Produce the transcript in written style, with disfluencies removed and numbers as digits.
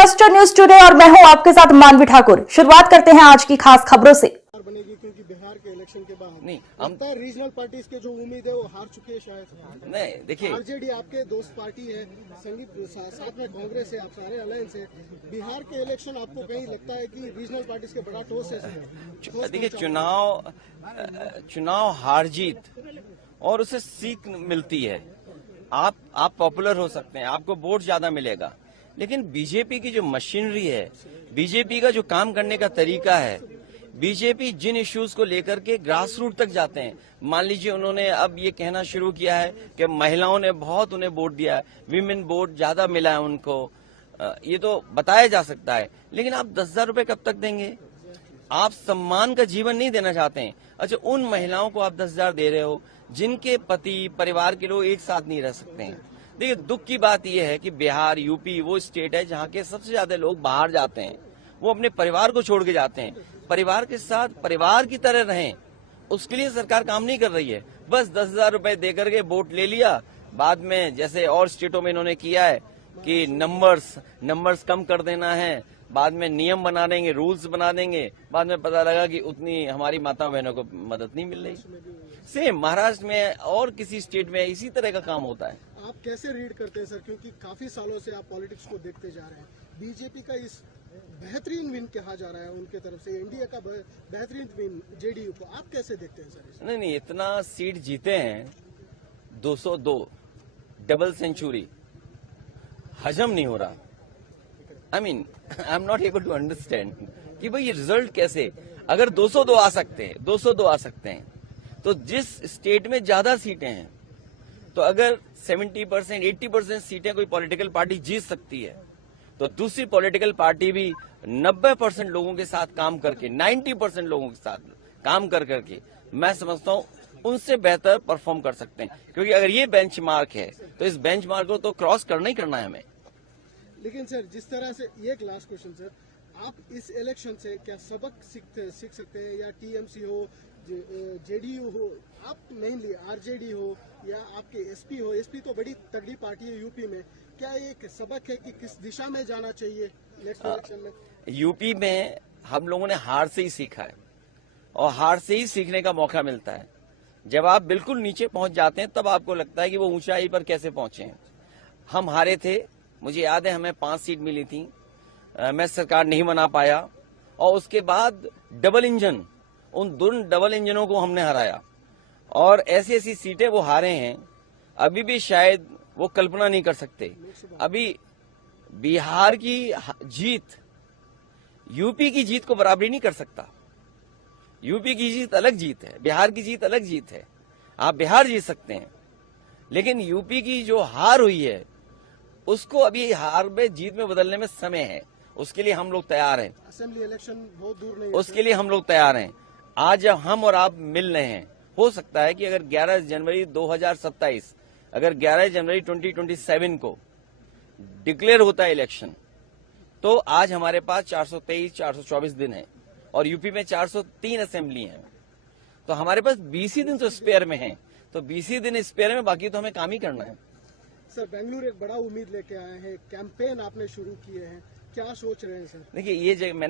Cluster news today और मैं हूं आपके साथ मानवी ठाकुर। शुरुआत करते हैं आज की खास खबरों से। बनेगी क्योंकि बिहार के इलेक्शन के बाद नहीं हम रीजनल पार्टीज के जो उम्मीद है वो हार चुके हैं शायद। नहीं देखिए, आरजेडी आपके दोस्त पार्टी है, संगीत साथ में कांग्रेस है, आप सारे अलायंस है। बिहार के इलेक्शन आपको कहीं लगता है कि रीजनल पार्टीज के बड़ा ठोस है? देखिए चुनाव हार जीत और उसे सीख मिलती है। आप पॉपुलर हो सकते हैं, आपको वोट ज्यादा मिलेगा, लेकिन बीजेपी की जो मशीनरी है, बीजेपी का जो काम करने का तरीका है, बीजेपी जिन इश्यूज को लेकर के ग्रास रूट तक जाते हैं। मान लीजिए उन्होंने अब ये कहना शुरू किया है कि महिलाओं ने बहुत उन्हें वोट दिया है, विमेन वोट ज्यादा मिला है उनको, ये तो बताया जा सकता है, लेकिन आप 10,000 रुपए कब तक देंगे? आप सम्मान का जीवन नहीं देना चाहते हैं। अच्छा, उन महिलाओं को आप 10,000 दे रहे हो जिनके पति परिवार के लोग एक साथ नहीं रह सकते हैं। देखिए, दुख की बात यह है कि बिहार यूपी वो स्टेट है जहाँ के सबसे ज्यादा लोग बाहर जाते हैं, वो अपने परिवार को छोड़ के जाते हैं। परिवार के साथ परिवार की तरह रहें, उसके लिए सरकार काम नहीं कर रही है। बस 10,000 रुपए देकर के वोट ले लिया, बाद में जैसे और स्टेटों में इन्होंने किया है कि नंबर्स कम कर देना है, बाद में नियम बना देंगे, रूल्स बना देंगे, बाद में पता लगा कि उतनी हमारी माता बहनों को मदद नहीं मिल रही। सेम महाराष्ट्र में और किसी स्टेट में इसी तरह का काम होता है। आप कैसे रीड करते हैं सर, क्योंकि काफी सालों से आप पॉलिटिक्स को देखते जा रहे हैं, बीजेपी का इस बेहतरीन विन कहा जा रहा है उनके तरफ से, एनडीए का बेहतरीन विन जेडीयू को, आप कैसे देखते हैं सर? नहीं, इतना सीट जीते हैं, 202 डबल सेंचुरी, हजम नहीं हो रहा। I am not able to understand कि भाई ये रिजल्ट कैसे, अगर 202 आ सकते हैं, 202 आ सकते हैं, तो जिस स्टेट में ज्यादा सीटें हैं, तो अगर 70%, 80% सीटें कोई पॉलिटिकल पार्टी जीत सकती है, तो दूसरी पॉलिटिकल पार्टी भी 90% लोगों के साथ काम करके, 90% लोगों के साथ काम कर करके, मैं समझता हूं उनसे बेहतर परफॉर्म कर सकते हैं। क्योंकि अगर ये बेंचमार्क है तो इस बेंचमार्क को तो क्रॉस करना ही करना है हमें। लेकिन सर, जिस तरह से, ये एक लास्ट क्वेश्चन सर, आप इस इलेक्शन से क्या सबक सीख सकते हैं? या टीएमसी हो, जेडीयू हो, आप मेनली आरजेडी हो, या आपके एसपी हो, एसपी तो बड़ी तगड़ी पार्टी है यूपी में, क्या एक सबक है कि किस दिशा में जाना चाहिए नेक्स्ट इलेक्शन में? यूपी में हम लोगों ने हार से ही सीखा है, और हार से ही सीखने का मौका मिलता है। जब आप बिल्कुल नीचे पहुंच जाते हैं तब आपको लगता है कि वो ऊंचाई पर कैसे पहुंचे हैं। हम हारे थे, मुझे याद है हमें 5 सीट मिली थी, मैं सरकार नहीं बना पाया, और उसके बाद डबल इंजन, उन दोनों डबल इंजनों को हमने हराया, और ऐसी ऐसी सीटें वो हारे हैं अभी भी शायद वो कल्पना नहीं कर सकते। अभी बिहार की जीत यूपी की जीत को बराबरी नहीं कर सकता। यूपी की जीत अलग जीत है, बिहार की जीत अलग जीत है। आप बिहार जीत सकते हैं, लेकिन यूपी की जो हार हुई है उसको अभी हार में जीत में बदलने में समय है। उसके लिए हम लोग तैयार हैं। असेंबली इलेक्शन बहुत दूर नहीं है, उसके लिए हम लोग तैयार हैं। आज जब हम और आप मिल रहे हैं, हो सकता है कि अगर 11 जनवरी 2027, अगर 11 जनवरी 2027 को डिक्लेयर होता है इलेक्शन, तो आज हमारे पास 423, 424 दिन है, और यूपी में 403 असेंबली है, तो हमारे पास 20 ही दिन तो स्पेयर में है। तो 20 ही दिन स्पेयर में, बाकी तो हमें काम ही करना है। सर, बेंगलुरु एक बड़ा उम्मीद लेके आए हैं, कैंपेन आपने शुरू किए हैं, क्या सोच रहे हैं सर? देखिए, ये मैंने